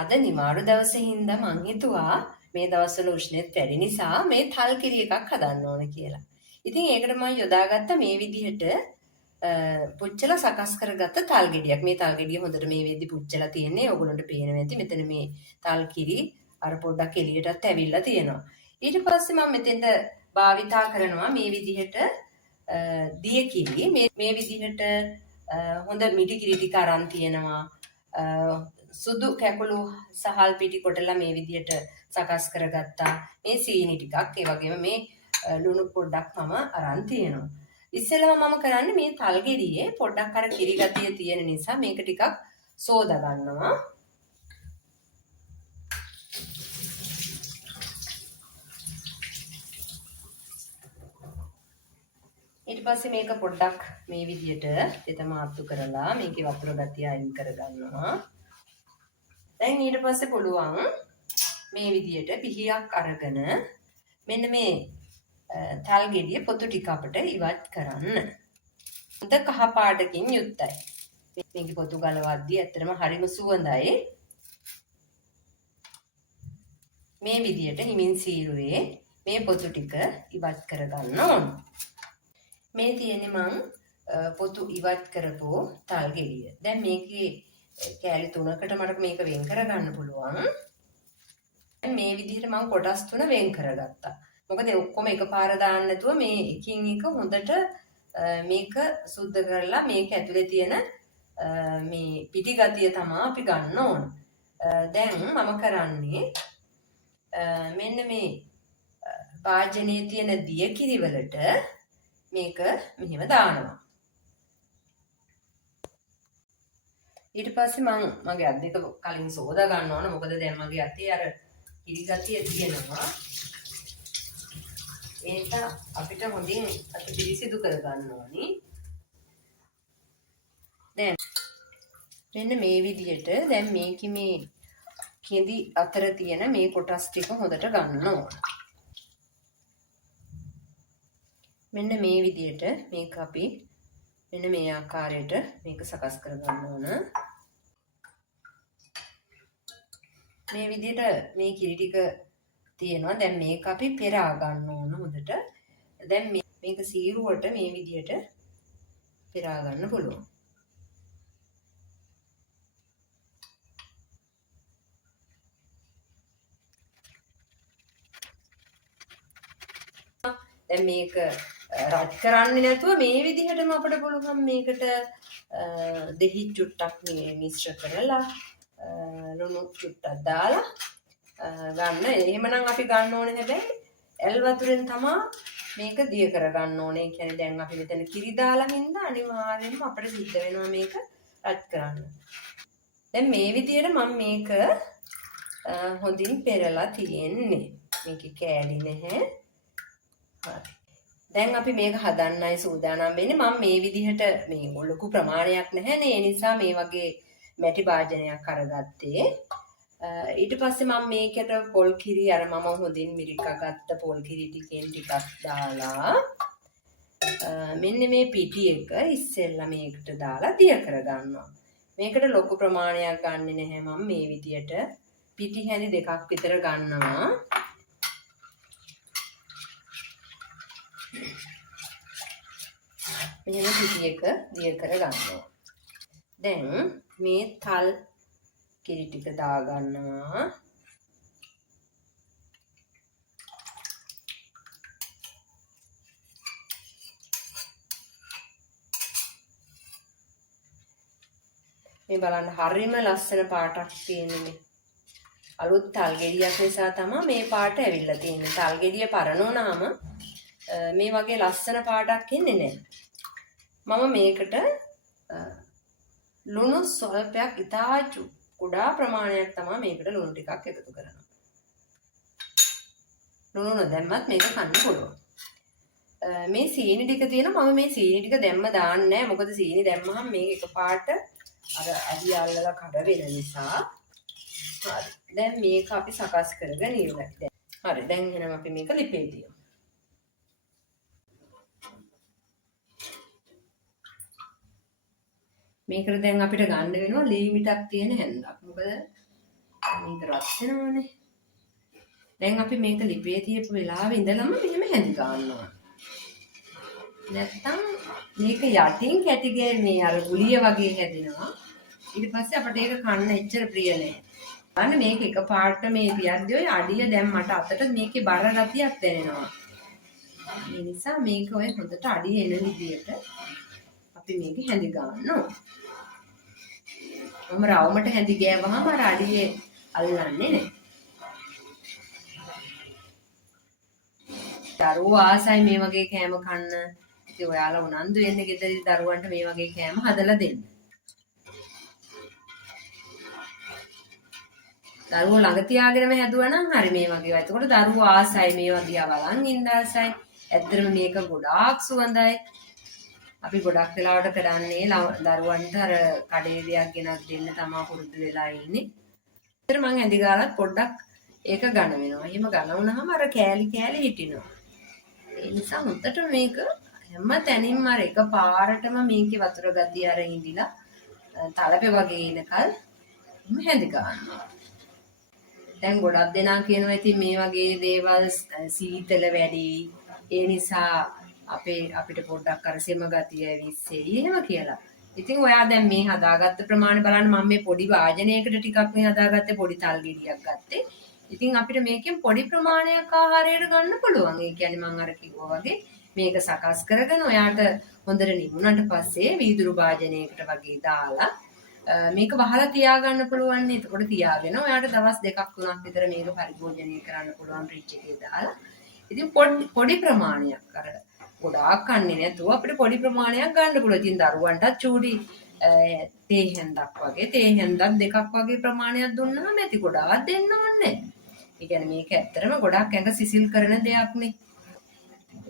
අද නිමාඩු දවසේ හින්දා මං හිතුවා මේ දවස්වල උෂ්ණෙත් වැඩි නිසා මේ තල් කිරි එකක් හදන්න ඕන කියලා. ඉතින් ඒකට මම යොදාගත්ත මේ විදිහට පුච්චලා සකස් කරගත්ත තල් ගෙඩියක්. මේ තල් ගෙඩිය හොඳට මේ වෙද්දි පුච්චලා තියෙන්නේ. ඔයගොල්ලන්ට පේනවා ඇති. මෙතන මේ තල් කිරි අර පොඩ්ඩක් එළියටත් ඇවිල්ලා තියෙනවා. ඊට පස්සේ මම මෙතෙන්ට භාවිතා කරනවා මේ විදිහට දිය කිරි. මේ විදිහට හොඳ මිටි කිරි ටික අරන් තියෙනවා. සුදු කැකුළු සහල් පිටි කොටලා මේ විදිහට සකස් කරගත්තා. මේ සීනි ටිකක් ඒ වගේම මේ ලුණු පොඩ්ඩක් මම අරන් තියෙනවා. ඉස්සෙල්ලාම මම කරන්නේ මේ තල් ගෙඩියේ පොඩ්ඩක් අර කිරි ගතිය තියෙන නිසා මේක ටිකක් සෝදා ගන්නවා. ඊට පස්සේ මේක පොඩ්ඩක් මේ විදිහට තෙත මාත්තු කරලා මේකේ වතුර ගතිය අයින් කරගන්නවා. දැන් ඊට පස්සේ පුළුවන් මේ විදිහට පිහියක් අරගෙන මෙන්න මේ තල් ගෙඩිය පොතු ටික අපිට ඉවත් කරන්න. හොඳ කහ පාටකින් යුක්තයි. මේකේ පොතු ගලවද්දී ඇත්තටම හරිම සුවඳයි. මේ විදිහට හිමින් සීරුවේ මේ පොතු ටික ඉවත් කරගන්න ඕන. මේ තියෙන්නේ මං පොතු ඉවත් කරපු තල් ගෙඩිය. දැන් මේකේ කෑලි 3කට මට මේක වෙන් කරගන්න පුළුවන්. දැන් මේ විදිහට මම කොටස් 3 වෙන් කරගත්තා. මොකද ඔක්කොම එකපාර දාන්න නැතුව මේ එකින් එක හොඳට මේක සුද්ධ කරලා මේක ඇතුලේ තියෙන මේ පිටි ගතිය තමයි අපි ගන්න ඕන. දැන් මම කරන්නේ මෙන්න මේ වාජනයේ තියෙන දිය කිරි වලට මේක මෙහෙම දානවා. ඊට පස්සේ මගේ අත් දෙක කලින් සෝදා ගන්න ඕන. මොකද දැන් මගේ අතේ අර කිරි ගතිය තියෙනවා. ඒක අපිට හොඳින් අත පිරිසිදු කර ගන්න ඕනි. දැන් මෙන්න මේ විදිහට දැන් මේකේ මේ කෙඳි අතර තියෙන මේ කොටස් ටික හොඳට ගන්න ඕන. මෙන්න මේ විදිහට මේක අපි මෙන්න මේ ආකාරයට මේක සකස් කර ගන්න ඕන. මේ විදිහට මේ කිරි ටික තියෙනවා. දැන් මේක අපි පෙරා ගන්න ඕන හොඳට. දැන් මේක සීරුවට මේ විදිහට පෙරා ගන්න පුළුවන්. දැන් මේක රත් කරන්නේ නැතුව මේ විදිහටම අපිට පුළුවන් මේකට දෙහි චුට්ටක් මේ මිශ්‍ර කරලා ලුණු චුට්ටක් දාලා ගන්න. එහෙමනම් අපි ගන්න ඕනේ හැබැයි ඇල් වතුරෙන් තමයි මේක දිය කර ගන්න ඕනේ. ඒ කියන්නේ දැන් අපි මෙතන කිරි දාලා හින්දා අනිවාර්යෙන්ම අපිට සිද්ධ වෙනවා මේක රත් කරන්න. දැන් මේ විදිහට මම මේක හොඳින් පෙරලා තියෙන්නේ. මේකේ කෑලි නැහැ. හරි. දැන් අපි මේක හදන්නයි සූදානම් වෙන්නේ. මම මේ විදිහට මේ ලොකු ප්‍රමාණයක් නැහැනේ. ඒ නිසා මේ වගේ මැටි භාජනයක් අරගත්තේ. ඊට පස්සේ මම මේකට පොල් කිරි අර මම හොඳින් මිරිකා ගත්ත පොල් කිරි ටිකෙන් ටිකක් දාලා මෙන්න මේ පිටි එක ඉස්සෙල්ලා මේකට දාලා දිය කරගන්නවා. මේකට ලොකු ප්‍රමාණයක් ගන්නෙ නැහැ මම මේ විදියට පිටි හැඳි දෙකක් විතර ගන්නවා. මෙහෙම පිටි එක දිය කරගන්නවා. දැන් මේ තල් කිරි ටික දා ගන්නවා. මේ බලන්න හරිම ලස්සන පාටක් තියෙන්නේ. අලුත් තල් ගෙඩියක් නිසා තමයි මේ පාට ඇවිල්ලා තියෙන්නේ. තල් ගෙඩිය පරණ වුණාම මේ වගේ ලස්සන පාටක් එන්නේ නැහැ. මම මේකට ලුණු ස්වල්පයක් ඉතා කුඩා ප්‍රමාණයක් තමයි මේකට ලුණු ටිකක් එකතු කරනවා. ලුණු නොදැම්මත් මේක කන්න පුළුවන්. මේ සීනි ටික තියෙනවා. මම මේ සීනි ටික දැම්ම දාන්නේ නැහැ. මොකද සීනි දැම්මහම මේක එකපාරට අර අඩිය අල්ලලා කඩ වෙන නිසා. හරි. දැන් මේක අපි සකස් කරගෙන ඉවරයි. හරි. දැන් එහෙනම් අපි මේක ලිපේ තියමු. මේකට දැන් අපිට ගන්න වෙනවා ලී මිටක් තියෙන හැන්දක්. මොකද මේක රත් වෙනවනේ. දැන් අපි මේක ලිපේ තියපු වෙලාවෙ ඉඳලම මෙහෙම හැඳි ගන්නවා. නැත්තම් මේක යටින් කැටි ගෑනේ අර ගුලිය වගේ හැදෙනවා. ඊට පස්සේ අපිට ඒක කන්න එච්චර ප්‍රිය නෑ. අන්න මේක එකපාරට මේ පියද්දී ඔය අඩිය දැන් මට අතට මේකේ බර ගතියක් දැනෙනවා. ඒ නිසා මේක ඔය හොඳට අඩිය එන විදියට අපි මේක හැඳි ගන්නවා. මම රවුමට හැඳි ගෑවහම අර අඩියේ අල්ලන්නේ නෑ. දරුවෝ ආසයි මේ වගේ කෑම කන්න. ඉතින් ඔයාලා උනන්දු වෙන්න ගෙදරදී දරුවන්ට මේ වගේ කෑම හදලා දෙන්න. දරුවෝ ළඟ තියාගෙනම හැදුවා නම් හරි මේ වගේ. එතකොට දරුවෝ ආසයි මේ වගේ අවලන් ඉන්න ආසයි. ඇත්තටම මේක ගොඩාක් සුවඳයි. අපි ගොඩක් වෙලාවට කරන්නේ දරුවන්ට අර කඩේ දෙයක් ගෙනත් දෙන්න තමයි පුරුදු වෙලා ඉන්නේ. ඒතර මං ඇඳි ගාලත් පොඩ්ඩක් ඒක ඝන වෙනවා. එහෙම ඝන වුණාම අර කෑලි කෑලි හිටිනවා. ඒ නිසා මුත්තට මේක හැම තැනින්ම අර එක පාරටම මේකේ වතුර ගතිය අර ඉඳිලා තලපේ වගේ එනකල් මම හැඳි ගන්නවා. දැන් ගොඩක් දෙනා කියනවා ඉතින් මේ වගේ දේවල් සීතල වැඩි ඒ නිසා අපිට පොඩ්ඩක් අර සෙම ගතිය විශ්සෙයි එහෙම කියලා. ඉතින් ඔයා දැන් මේ හදාගත්ත ප්‍රමාණය බලන්න මම මේ පොඩි වාජනයකට ටිකක් මේ හදාගත්තේ පොඩි තල් ගෙඩියක් ගත්තේ. ඉතින් අපිට මේකෙන් පොඩි ප්‍රමාණයක් ආහාරයට ගන්න පුළුවන්. ඒ කියන්නේ මම අර කිව්වා වගේ මේක සකස් කරගෙන ඔයාට හොඳට නිමුණට පස්සේ වීදුරු වාජනයකට වගේ දාලා මේක වහලා තියාගන්න පුළුවන් නේ. එතකොට තියාගෙන ඔයාට දවස් 2ක් 3ක් විතර මේක පරිභෝජනය කරන්න පුළුවන් ෆ්‍රිජ් එකේ දාලා. ඉතින් පොඩි ප්‍රමාණයක් අර ගොඩාක් කන්නේ නැතුව අපිට පොඩි ප්‍රමාණයක් ගන්න පුළුවන්. ඉතින් දරුවන්ටත් චූටි තේ හැන්දක් වගේ තේ හැන්දක් 2ක් වගේ ප්‍රමාණයක් දුන්නාම ඇති ගොඩාක් දෙන්න ඕනේ. ඒ කියන්නේ මේක ඇත්තටම ගොඩක් ඇඟ සිසිල් කරන දෙයක් නේ.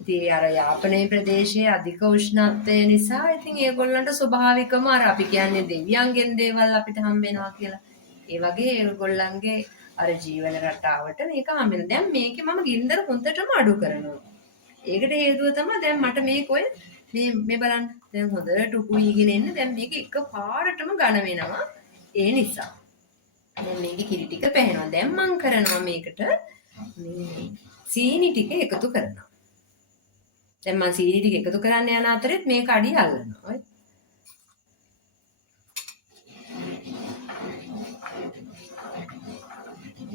ඉතින් අර යාපනයේ ප්‍රදේශයේ අධික උෂ්ණත්වය නිසා ඉතින් ඒගොල්ලන්ට ස්වභාවිකම අර අපි කියන්නේ දෙවියන්ගෙන් දේවල් අපිට හම්බ වෙනවා කියලා. ඒ වගේ ඒගොල්ලන්ගේ අර ජීවන රටාවට මේක හම්බ වෙනවා. දැන් මේකේ මම ගින්දර හොඳටම අඩු කරනවා. ඒකට හේතුව තමයි දැන් මට මේක ඔය මේ බලන්න දැන් හොඳට උකුයිගෙන එන්න දැන් මේක එකපාරටම ඝන වෙනවා. ඒ නිසා දැන් මේකේ කිරි ටික පැහැෙනවා. දැන් මම කරනවා මේකට මේ සීනි ටික එකතු කරනවා. දැන් මම සීනි ටික එකතු කරන්න යන අතරෙත් මේක අඩිය අල්ලනවා.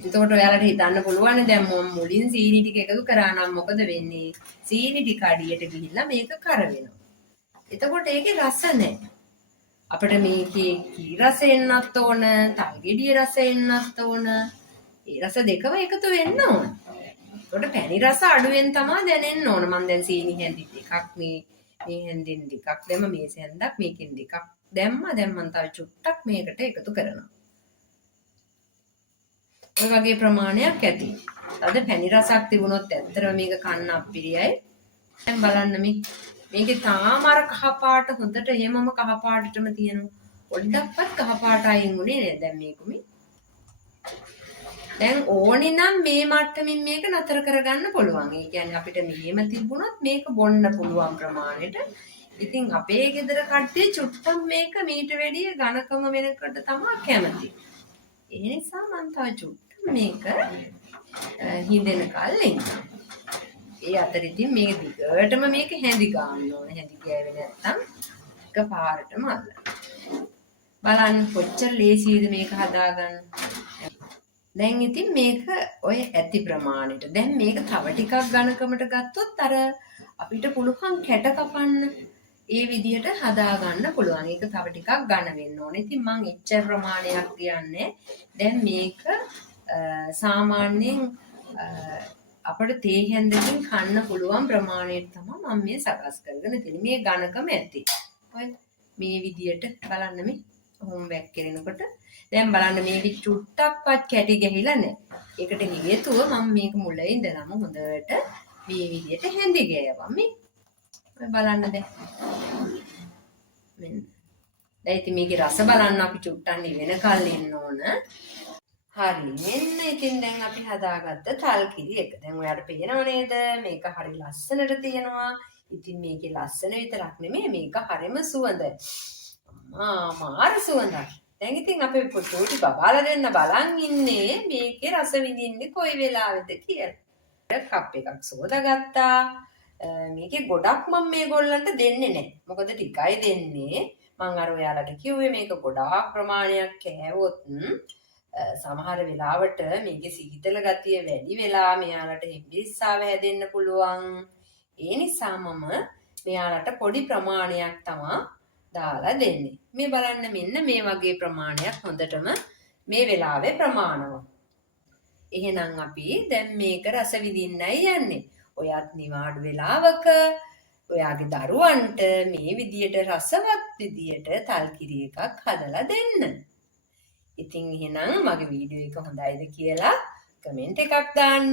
එතකොට ඔයාලට හිතන්න පුළුවන් දැන් මම මුලින් සීනි ටික එකතු කරා නම් මොකද වෙන්නේ? සීනි ටික අඩියට ගිහිල්ලා මේක කර වෙනවා. එතකොට ඒකේ රස නැහැ. අපිට මේකේ කී රස එන්නත් ඕන, තල් ගෙඩිය රස එන්නත් ඕන. ඒ රස දෙකම එකතු වෙන්න ඕන. එතකොට පැණි රස අඩුවෙන් තමයි දැනෙන්න ඕන. මම දැන් සීනි හැඳි ටිකක් මේ හැඳින් ටිකක් දැම්ම මේස හැන්දක් මේකෙන් ටිකක් දැම්මා. දැන් මම තව චුට්ටක් මේකට එකතු කරනවා. ඔය වගේ ප්‍රමාණයක් ඇති. අද පැණි රසක් තිබුණොත් ඇත්තටම මේක කන්න අප්පිරියයි. දැන් බලන්න මේකේ තාම අර කහ පාට හොඳට එහෙමම කහ පාටටම තියෙනවා. පොඩ්ඩක්වත් කහ පාට අයින් උනේ නෑ දැන් මේකුමි. දැන් ඕනි නම් මේ මට්ටමින් මේක නතර කරගන්න පුළුවන්. ඒ කියන්නේ අපිට මෙහෙම තිබුණොත් මේක බොන්න පුළුවන් ප්‍රමාණයට. ඉතින් අපේ ගෙදර කට්ටිය චුට්ටක් මේක මීට වැඩිය ඝනකම වෙනකොට තමයි කැමති. ඒ නිසා මම තව චුට්ටක් මේක හිඳෙන කල් ඉන්න. ඒ අතරින් මේ දිගටම මේක හැඳි ගන්න ඕන. හැඳි ගෑවේ නැත්තම් එකපාරටම අල්ලන්න. බලන්න කොච්චර ලේසියද මේක හදාගන්න. දැන් ඉතින් මේක ඔය ඇති ප්‍රමාණයට. දැන් මේක තව ටිකක් ඝනකමට ගත්තොත් අර අපිට පුළුවන් කැට කපන්න ඒ විදිහට හදාගන්න පුළුවන්. ඒක තව ටිකක් ඝන වෙන්න ඕනේ. ඉතින් මම එච්චර ප්‍රමාණයක් කියන්නේ. දැන් මේක සාමාන්‍යයෙන් අපිට තේ හැන්දකින් කන්න පුළුවන් ප්‍රමාණයට තමයි මම මේ සකස් කරගෙන තියෙන්නේ. මේ ඝනකම ඇති. ඔය මේ විදිහට බලන්න මේ හොම් බෑක් කරනකොට දැන් බලන්න මේක චුට්ටක්වත් කැටි ගහිලා නැහැ. ඒකට හේතුව මම මේක මුල ඉඳලම හොඳට මේ විදිහට හැඳි ගෑවා මේ. ඔය බලන්න දැන්. මෙන්න. දැන් ඉතින් මේකේ රස බලන්න අපි චුට්ටක් වෙනකල් ඉන්න ඕන. හරි මෙන්න ඉතින් දැන් අපි හදාගත්ත තල් කිරි එක. දැන් ඔයාලට පේනව නේද? මේක හරි ලස්සනට තියෙනවා. ඉතින් මේකේ ලස්සන විතරක් නෙමෙයි මේක හරිම සුවඳයි. මාර සුවඳයි. දැන් ඉතින් අපේ චූටි බබාලා දෙන්න බලන් ඉන්නේ මේකේ රස විඳින්නේ කොයි වෙලාවෙද කියලා. කප් එකක් සෝදාගත්තා. මේකේ ගොඩක් මම මේගොල්ලන්ට දෙන්නේ නැහැ. මොකද ටිකයි දෙන්නේ. මම අර ඔයාලට කිව්වේ මේක ගොඩාක් ප්‍රමාණයක් කෑවොත් සමහර වෙලාවට මේකේ සීතල ගතිය වැඩි වෙලා මෙයාලට හිම්බිරිස්සාව හැදෙන්න පුළුවන්. ඒ නිසා මම මෙයාලට පොඩි ප්‍රමාණයක් තමයි දාලා දෙන්නේ. මේ බලන්න මෙන්න මේ වගේ ප්‍රමාණයක් හොඳටම මේ වෙලාවේ ප්‍රමාණවත්. එහෙනම් අපි දැන් මේක රස විඳින්නයි යන්නේ. ඔයත් නිවාඩු වෙලාවක ඔයාගේ දරුවන්ට මේ විදියට රසවත් විදියට තල්කිරි එකක් හදලා දෙන්න. ඉතින් එහෙනම් මගේ වීඩියෝ එක හොඳයිද කියලා කමෙන්ට් එකක් දාන්න.